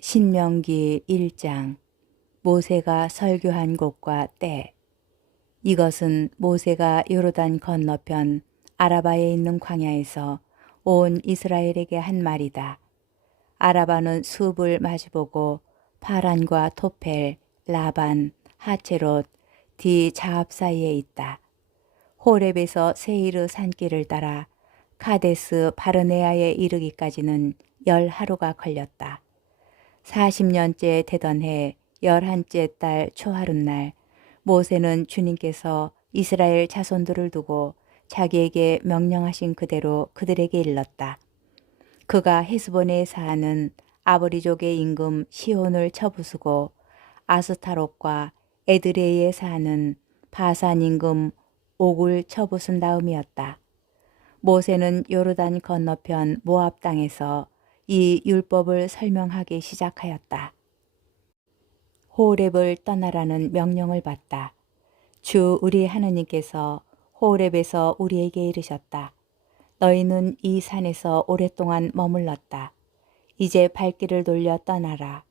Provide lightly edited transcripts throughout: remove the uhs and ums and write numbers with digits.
신명기 1장 모세가 설교한 곳과 때. 이것은 모세가 요르단 건너편 아라바에 있는 광야에서 온 이스라엘에게 한 말이다. 아라바는 숲을 마주보고 파란과 토펠, 라반, 하체롯, 디 자합 사이에 있다. 호렙에서 세이르 산길을 따라 카데스 바르네아에 이르기까지는 10하루가 걸렸다. 40년째 되던 해 11째 달 초하룻날 모세는 주님께서 이스라엘 자손들을 두고 자기에게 명령하신 그대로 그들에게 일렀다. 그가 헤스본에 사는 아버리족의 임금 시온을 쳐부수고 아스타롯과 에드레이에 사는 바산 임금 옥을 쳐부순 다음이었다. 모세는 요르단 건너편 모압 땅에서 이 율법을 설명하기 시작하였다. 호렙을 떠나라는 명령을 받다. 주 우리 하느님께서 호렙에서 우리에게 이르셨다. 너희는 이 산에서 오랫동안 머물렀다. 이제 발길을 돌려 떠나라.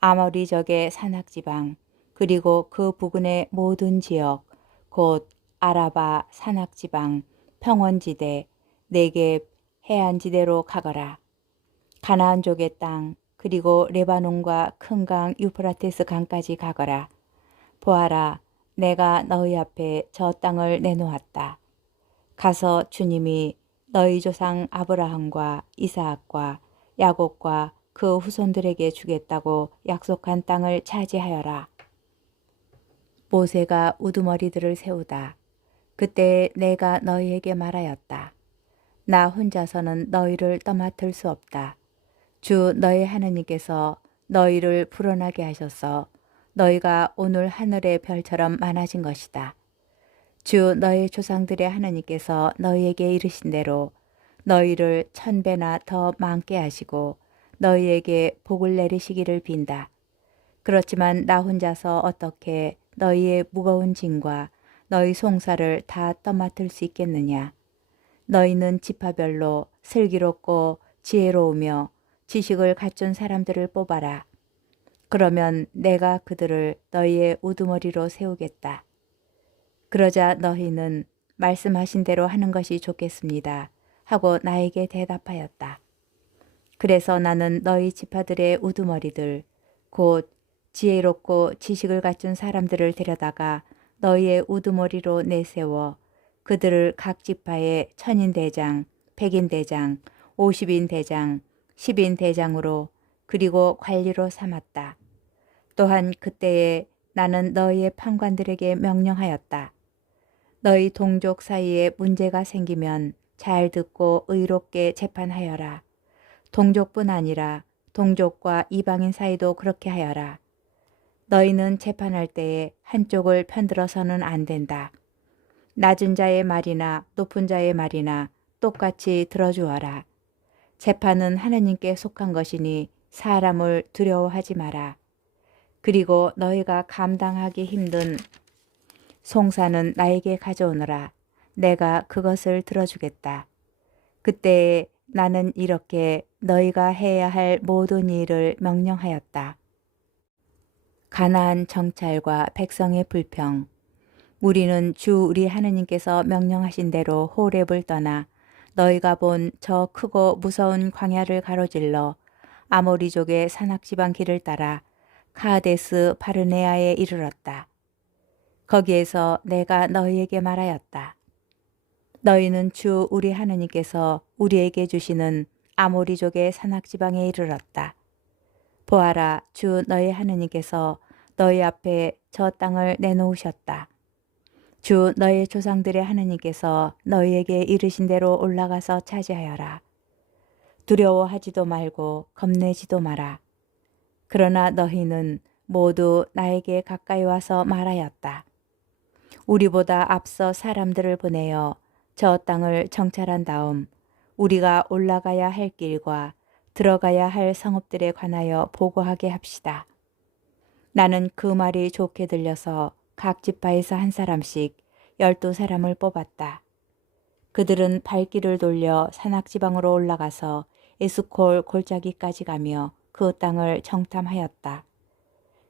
아모리족의 산악지방 그리고 그 부근의 모든 지역 곧 아라바 산악지방 평원지대 네겝 해안지대로 가거라. 가나안족의 땅 그리고 레바논과 큰 강 유프라테스 강까지 가거라. 보아라, 내가 너희 앞에 저 땅을 내놓았다. 가서 주님이 너희 조상 아브라함과 이사악과 야곱과 그 후손들에게 주겠다고 약속한 땅을 차지하여라. 모세가 우두머리들을 세우다. 그때 내가 너희에게 말하였다. 나 혼자서는 너희를 떠맡을 수 없다. 주 너희 하느님께서 너희를 불어나게 하셔서 너희가 오늘 하늘의 별처럼 많아진 것이다. 주 너희 조상들의 하느님께서 너희에게 이르신 대로 너희를 1000배나 더 많게 하시고 너희에게 복을 내리시기를 빈다. 그렇지만 나 혼자서 어떻게 너희의 무거운 짐과 너희 송사를 다 떠맡을 수 있겠느냐. 너희는 지파별로 슬기롭고 지혜로우며 지식을 갖춘 사람들을 뽑아라. 그러면 내가 그들을 너희의 우두머리로 세우겠다. 그러자 너희는 말씀하신 대로 하는 것이 좋겠습니다. 하고 나에게 대답하였다. 그래서 나는 너희 지파들의 우두머리들, 곧 지혜롭고 지식을 갖춘 사람들을 데려다가 너희의 우두머리로 내세워 그들을 각 지파의 1000인 대장, 100인 대장, 50인 대장, 10인 대장으로 그리고 관리로 삼았다. 또한 그때에 나는 너희의 판관들에게 명령하였다. 너희 동족 사이에 문제가 생기면 잘 듣고 의롭게 재판하여라. 동족뿐 아니라 동족과 이방인 사이도 그렇게 하여라. 너희는 재판할 때에 한쪽을 편들어서는 안 된다. 낮은 자의 말이나 높은 자의 말이나 똑같이 들어주어라. 재판은 하느님께 속한 것이니 사람을 두려워하지 마라. 그리고 너희가 감당하기 힘든 송사는 나에게 가져오너라. 내가 그것을 들어주겠다. 그때에 나는 이렇게 너희가 해야 할 모든 일을 명령하였다. 가나안 정찰과 백성의 불평. 우리는 주 우리 하느님께서 명령하신 대로 호렙을 떠나 너희가 본 저 크고 무서운 광야를 가로질러 아모리족의 산악지방 길을 따라 카데스 바르네아에 이르렀다. 거기에서 내가 너희에게 말하였다. 너희는 주 우리 하느님께서 우리에게 주시는 아모리족의 산악지방에 이르렀다. 보아라, 주 너희 하느님께서 너희 앞에 저 땅을 내놓으셨다. 주 너희 조상들의 하느님께서 너희에게 이르신 대로 올라가서 차지하여라. 두려워하지도 말고 겁내지도 마라. 그러나 너희는 모두 나에게 가까이 와서 말하였다. 우리보다 앞서 사람들을 보내어 저 땅을 정찰한 다음 우리가 올라가야 할 길과 들어가야 할 성읍들에 관하여 보고하게 합시다. 나는 그 말이 좋게 들려서 각 지파에서 한 사람씩 12사람을 뽑았다. 그들은 발길을 돌려 산악지방으로 올라가서 에스콜 골짜기까지 가며 그 땅을 정탐하였다.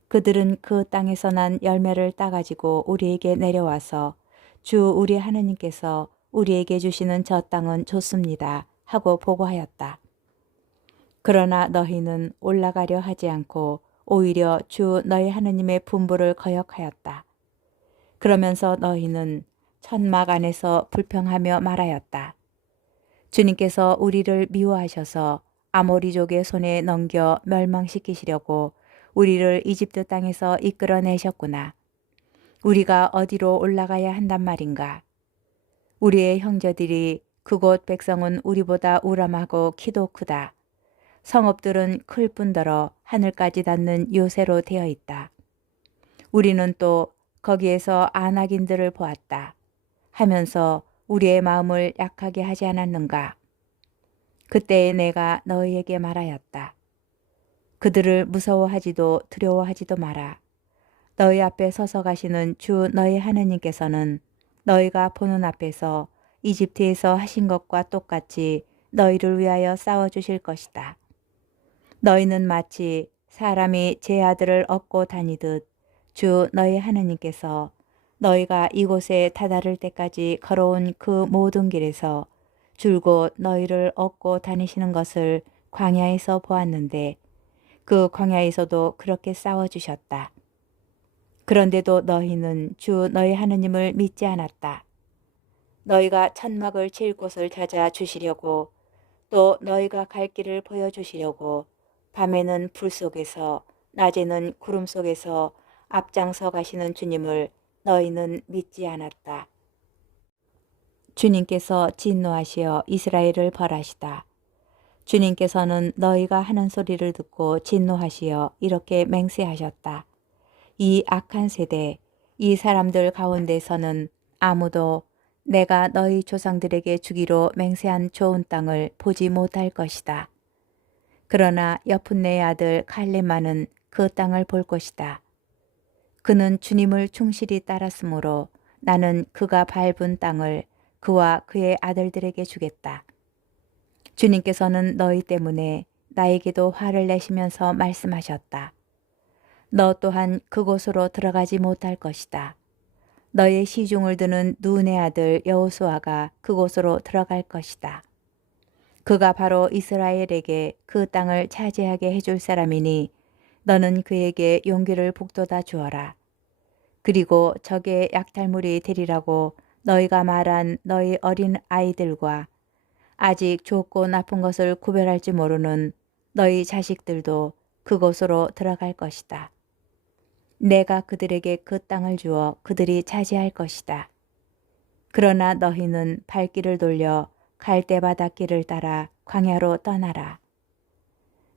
그들은 그 땅에서 난 열매를 따가지고 우리에게 내려와서 주 우리 하느님께서 우리에게 주시는 저 땅은 좋습니다 하고 보고하였다. 그러나 너희는 올라가려 하지 않고 오히려 주 너희 하느님의 분부를 거역하였다. 그러면서 너희는 천막 안에서 불평하며 말하였다. 주님께서 우리를 미워하셔서 아모리족의 손에 넘겨 멸망시키시려고 우리를 이집트 땅에서 이끌어내셨구나. 우리가 어디로 올라가야 한단 말인가? 우리의 형제들이 그곳 백성은 우리보다 우람하고 키도 크다. 성읍들은 클 뿐더러 하늘까지 닿는 요새로 되어 있다. 우리는 또 거기에서 안악인들을 보았다. 하면서 우리의 마음을 약하게 하지 않았는가? 그때에 내가 너희에게 말하였다. 그들을 무서워하지도 두려워하지도 마라. 너희 앞에 서서 가시는 주 너희 하느님께서는 너희가 보는 앞에서 이집트에서 하신 것과 똑같이 너희를 위하여 싸워주실 것이다. 너희는 마치 사람이 제 아들을 업고 다니듯 주 너희 하느님께서 너희가 이곳에 다다를 때까지 걸어온 그 모든 길에서 줄곧 너희를 업고 다니시는 것을 광야에서 보았는데 그 광야에서도 그렇게 싸워주셨다. 그런데도 너희는 주 너희 하느님을 믿지 않았다. 너희가 천막을 칠 곳을 찾아 주시려고 또 너희가 갈 길을 보여주시려고 밤에는 불 속에서 낮에는 구름 속에서 앞장서 가시는 주님을 너희는 믿지 않았다. 주님께서 진노하시어 이스라엘을 벌하시다. 주님께서는 너희가 하는 소리를 듣고 진노하시어 이렇게 맹세하셨다. 이 악한 세대, 이 사람들 가운데서는 아무도 내가 너희 조상들에게 주기로 맹세한 좋은 땅을 보지 못할 것이다. 그러나 여푼네의 아들 칼렙만은 그 땅을 볼 것이다. 그는 주님을 충실히 따랐으므로 나는 그가 밟은 땅을 그와 그의 아들들에게 주겠다. 주님께서는 너희 때문에 나에게도 화를 내시면서 말씀하셨다. 너 또한 그곳으로 들어가지 못할 것이다. 너의 시중을 드는 눈의 아들 여호수아가 그곳으로 들어갈 것이다. 그가 바로 이스라엘에게 그 땅을 차지하게 해줄 사람이니 너는 그에게 용기를 북돋아 주어라. 그리고 적의 약탈물이 되리라고 너희가 말한 너희 어린 아이들과 아직 좋고 나쁜 것을 구별할 줄 모르는 너희 자식들도 그곳으로 들어갈 것이다. 내가 그들에게 그 땅을 주어 그들이 차지할 것이다. 그러나 너희는 발길을 돌려 갈대 바닷길을 따라 광야로 떠나라.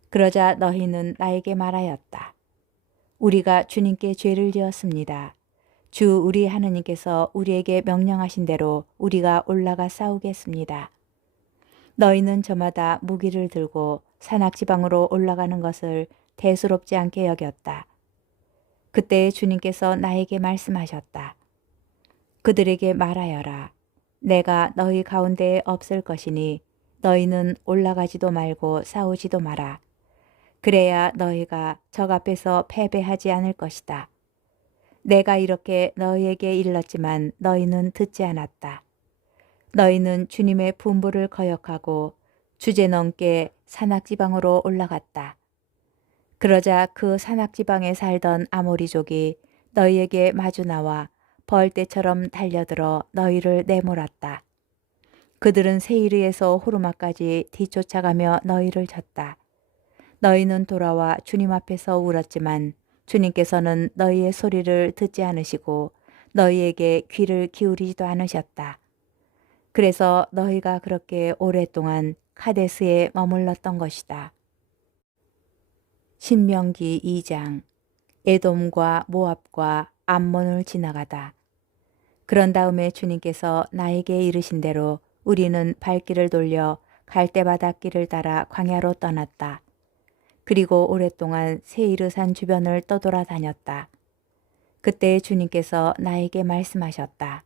그러자 너희는 나에게 말하였다. 우리가 주님께 죄를 지었습니다. 주 우리 하느님께서 우리에게 명령하신 대로 우리가 올라가 싸우겠습니다. 너희는 저마다 무기를 들고 산악지방으로 올라가는 것을 대수롭지 않게 여겼다. 그때 주님께서 나에게 말씀하셨다. 그들에게 말하여라. 내가 너희 가운데에 없을 것이니 너희는 올라가지도 말고 싸우지도 마라. 그래야 너희가 적 앞에서 패배하지 않을 것이다. 내가 이렇게 너희에게 일렀지만 너희는 듣지 않았다. 너희는 주님의 분부를 거역하고 주제넘게 산악지방으로 올라갔다. 그러자 그 산악지방에 살던 아모리족이 너희에게 마주 나와 벌떼처럼 달려들어 너희를 내몰았다. 그들은 세이르에서 호르마까지 뒤쫓아가며 너희를 쳤다. 너희는 돌아와 주님 앞에서 울었지만 주님께서는 너희의 소리를 듣지 않으시고 너희에게 귀를 기울이지도 않으셨다. 그래서 너희가 그렇게 오랫동안 카데스에 머물렀던 것이다. 신명기 2장. 에돔과 모압과 암몬을 지나가다. 그런 다음에 주님께서 나에게 이르신 대로 우리는 발길을 돌려 갈대바닷길을 따라 광야로 떠났다. 그리고 오랫동안 세이르산 주변을 떠돌아다녔다. 그때 주님께서 나에게 말씀하셨다.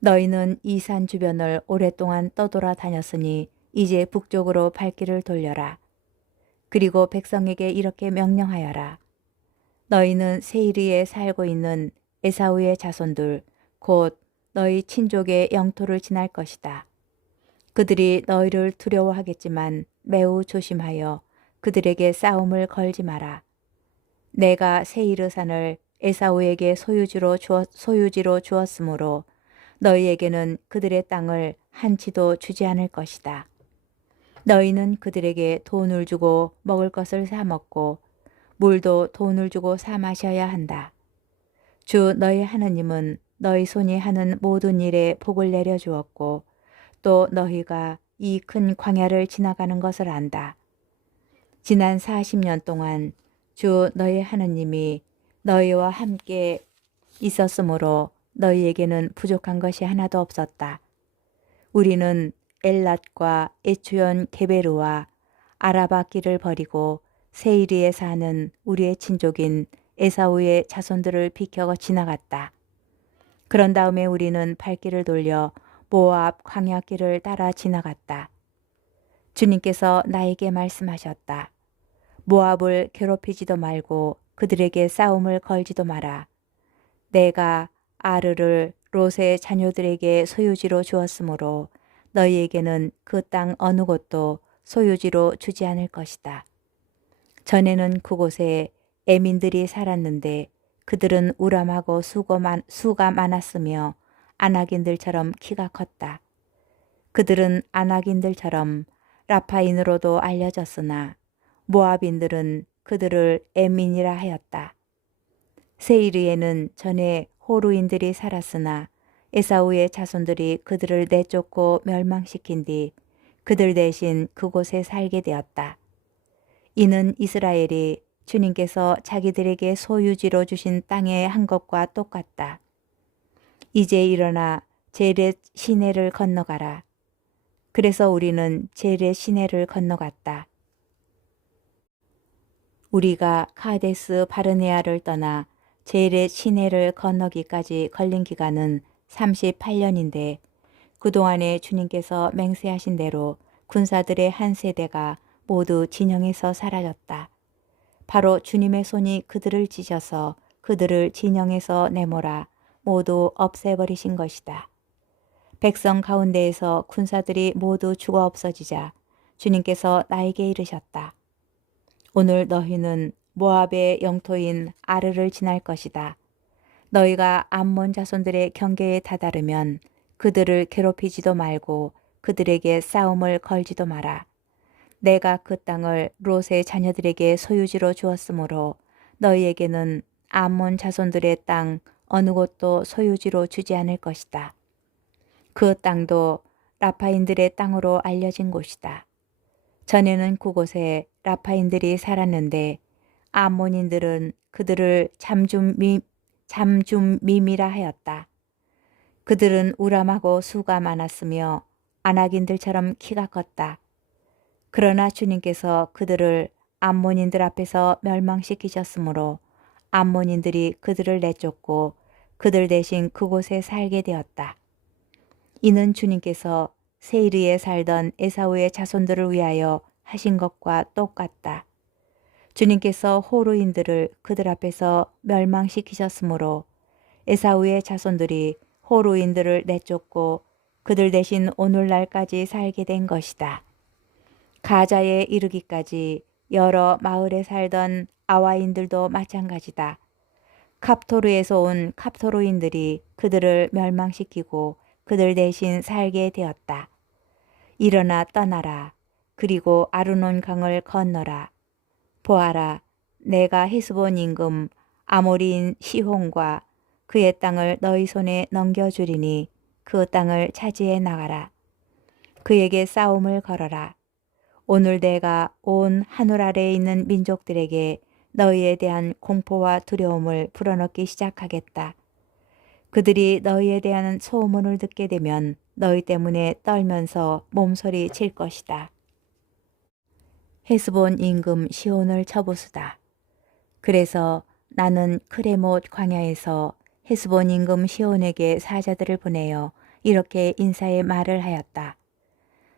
너희는 이 산 주변을 오랫동안 떠돌아다녔으니 이제 북쪽으로 발길을 돌려라. 그리고 백성에게 이렇게 명령하여라. 너희는 세이르에 살고 있는 에사우의 자손들 곧 너희 친족의 영토를 지날 것이다. 그들이 너희를 두려워하겠지만 매우 조심하여 그들에게 싸움을 걸지 마라. 내가 세이르 산을 에사우에게 소유지로 주었으므로 너희에게는 그들의 땅을 한치도 주지 않을 것이다. 너희는 그들에게 돈을 주고 먹을 것을 사 먹고 물도 돈을 주고 사 마셔야 한다. 주 너희 하느님은 너희 손이 하는 모든 일에 복을 내려 주었고 또 너희가 이 큰 광야를 지나가는 것을 안다. 지난 40년 동안 주 너희 하느님이 너희와 함께 있었으므로 너희에게는 부족한 것이 하나도 없었다. 우리는 엘랏과 에추연 게베르와 아라바 길을 버리고 세이리에 사는 우리의 친족인 에사우의 자손들을 비켜 지나갔다. 그런 다음에 우리는 발길을 돌려 모압 광야길을 따라 지나갔다. 주님께서 나에게 말씀하셨다. 모압을 괴롭히지도 말고 그들에게 싸움을 걸지도 마라. 내가 아르를 롯의 자녀들에게 소유지로 주었으므로 너희에게는 그 땅 어느 곳도 소유지로 주지 않을 것이다. 전에는 그곳에 에민들이 살았는데 그들은 우람하고 수가 많았으며 아낙인들처럼 키가 컸다. 그들은 아낙인들처럼 라파인으로도 알려졌으나 모압인들은 그들을 에민이라 하였다. 세이르에는 전에 호루인들이 살았으나 에사우의 자손들이 그들을 내쫓고 멸망시킨 뒤 그들 대신 그곳에 살게 되었다. 이는 이스라엘이 주님께서 자기들에게 소유지로 주신 땅에 한 것과 똑같다. 이제 일어나 제렛 시내를 건너가라. 그래서 우리는 제렛 시내를 건너갔다. 우리가 카데스 바르네아를 떠나 제렛 시내를 건너기까지 걸린 기간은 38년인데 그동안에 주님께서 맹세하신 대로 군사들의 한 세대가 모두 진영에서 사라졌다. 바로 주님의 손이 그들을 찢어서 그들을 진영에서 내몰아 모두 없애버리신 것이다. 백성 가운데에서 군사들이 모두 죽어 없어지자 주님께서 나에게 이르셨다. 오늘 너희는 모압의 영토인 아르를 지날 것이다. 너희가 암몬 자손들의 경계에 다다르면 그들을 괴롭히지도 말고 그들에게 싸움을 걸지도 마라. 내가 그 땅을 롯의 자녀들에게 소유지로 주었으므로 너희에게는 암몬 자손들의 땅 어느 곳도 소유지로 주지 않을 것이다. 그 땅도 라파인들의 땅으로 알려진 곳이다. 전에는 그곳에 라파인들이 살았는데 암몬인들은 그들을 잠줌밈이라 하였다. 그들은 우람하고 수가 많았으며 아낙인들처럼 키가 컸다. 그러나 주님께서 그들을 암몬인들 앞에서 멸망시키셨으므로 암몬인들이 그들을 내쫓고 그들 대신 그곳에 살게 되었다. 이는 주님께서 세이르에 살던 에사우의 자손들을 위하여 하신 것과 똑같다. 주님께서 호루인들을 그들 앞에서 멸망시키셨으므로 에사우의 자손들이 호루인들을 내쫓고 그들 대신 오늘날까지 살게 된 것이다. 가자에 이르기까지 여러 마을에 살던 아와인들도 마찬가지다. 갑토르에서 온 갑토르인들이 그들을 멸망시키고 그들 대신 살게 되었다. 일어나 떠나라. 그리고 아르논 강을 건너라. 보아라, 내가 헤스본 임금 아모리인 시혼과 그의 땅을 너희 손에 넘겨주리니 그 땅을 차지해 나가라. 그에게 싸움을 걸어라. 오늘 내가 온 하늘 아래에 있는 민족들에게 너희에 대한 공포와 두려움을 불어넣기 시작하겠다. 그들이 너희에 대한 소문을 듣게 되면 너희 때문에 떨면서 몸소리 칠 것이다. 헤스본 임금 시온을 쳐부수다. 그래서 나는 크레못 광야에서 헤스본 임금 시온에게 사자들을 보내어 이렇게 인사의 말을 하였다.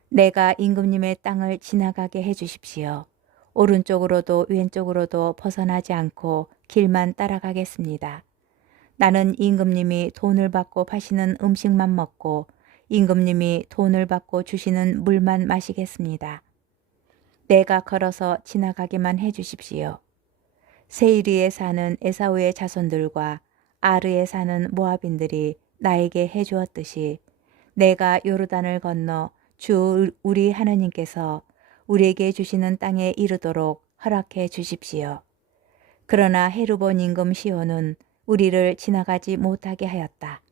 내가 임금님의 땅을 지나가게 해주십시오. 오른쪽으로도 왼쪽으로도 벗어나지 않고 길만 따라가겠습니다. 나는 임금님이 돈을 받고 파시는 음식만 먹고 임금님이 돈을 받고 주시는 물만 마시겠습니다. 내가 걸어서 지나가기만 해 주십시오. 세이리에 사는 에사우의 자손들과 아르에 사는 모압인들이 나에게 해 주었듯이 내가 요르단을 건너 주 우리 하나님께서 우리에게 주시는 땅에 이르도록 허락해 주십시오. 그러나 헤르본 임금 시온은 우리를 지나가지 못하게 하였다.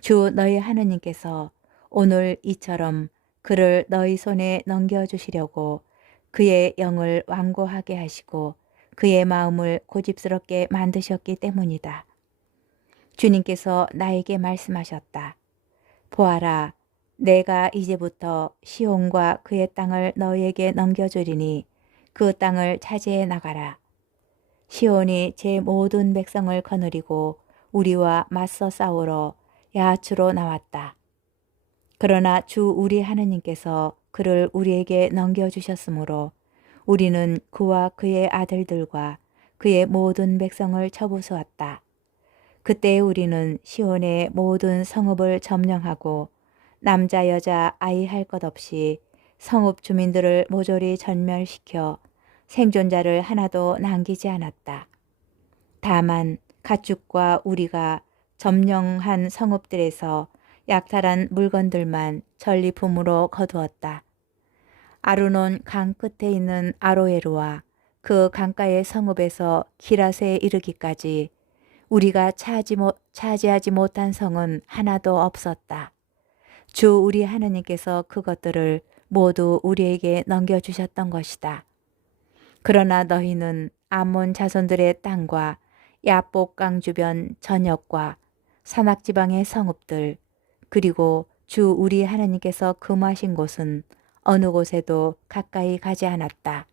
주 너희 하느님께서 오늘 이처럼 그를 너희 손에 넘겨주시려고 그의 영을 완고하게 하시고 그의 마음을 고집스럽게 만드셨기 때문이다. 주님께서 나에게 말씀하셨다. 보아라, 내가 이제부터 시온과 그의 땅을 너희에게 넘겨주리니 그 땅을 차지해 나가라. 시온이 제 모든 백성을 거느리고 우리와 맞서 싸우러 야하츠로 나왔다. 그러나 주 우리 하느님께서 그를 우리에게 넘겨주셨으므로 우리는 그와 그의 아들들과 그의 모든 백성을 쳐부수었다. 그때 우리는 시온의 모든 성읍을 점령하고 남자 여자 아이 할 것 없이 성읍 주민들을 모조리 전멸시켜 생존자를 하나도 남기지 않았다. 다만 가축과 우리가 점령한 성읍들에서 약탈한 물건들만 전리품으로 거두었다. 아르논 강 끝에 있는 아로에르와 그 강가의 성읍에서 기랏에 이르기까지 우리가 차지하지 못한 성은 하나도 없었다. 주 우리 하나님께서 그것들을 모두 우리에게 넘겨주셨던 것이다. 그러나 너희는 암몬 자손들의 땅과 야복강 주변 전역과 산악지방의 성읍들 그리고 주 우리 하나님께서 금하신 곳은 어느 곳에도 가까이 가지 않았다.